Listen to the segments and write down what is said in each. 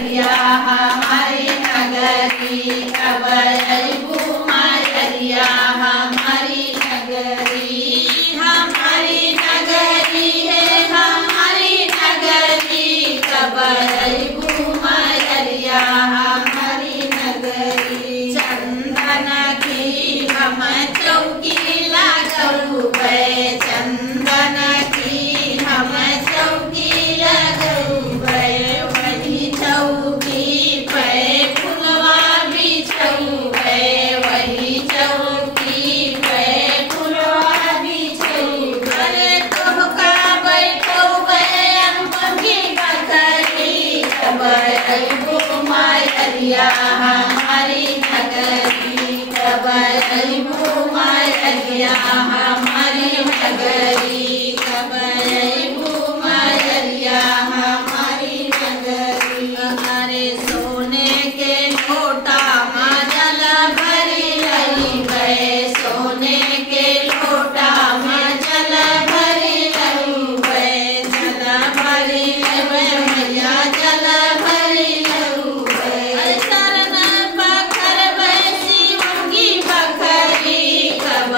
मैया हमारी नगरी, कब अइबू मैया हमारी नगरी। हमारी नगरी है हमारी नगरी, कब अइबू मैया हमारी नगरी। चंदन की हम चौकी लगौबै, चंदन की हम चौकी लगौबै। वही चौकी पे फुलवा बिछौबै, वही चौकी पे फुलवा बिछौबै। तोहका बैठौबै अंगनी बकरी, कब अइबू मैया हमारी नगरी, कब अइबू मैया हमारी नगरी, कब अइबू मैया हमारी नगरी। अरे सोने के लोटा में जल भरी लइबै, सोने के लोटा में जल भरी लइबै, जल भरी लइबै मैया जल भरी लइबै। चरण पखरबै शिवंगी बखरी, कब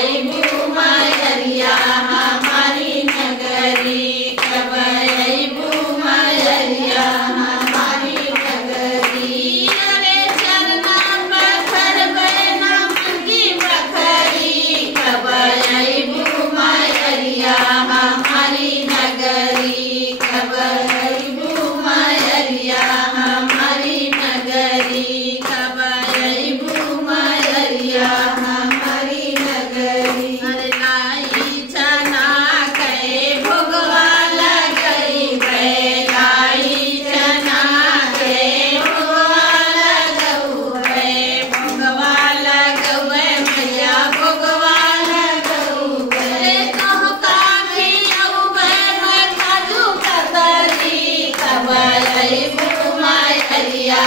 अइबू मैया हमारी नगरी, कब अइबू मैया हमारी नगरी। अरे चरण पखरबै नामंगी बखरी, कब अइबू मैया हमारी नगरी, कब अइबू मैया हमारी नगरी, कब अइबू मैया हमारी नगरी। अरे लाई चना के भोगवा लगैबै, लाई चना के भोगवा लगौबै, भोगवा लगौबै मैया भोगवा लगौबै। तोहका खियौबै मैं काजू कतरी, कब अइबू मैया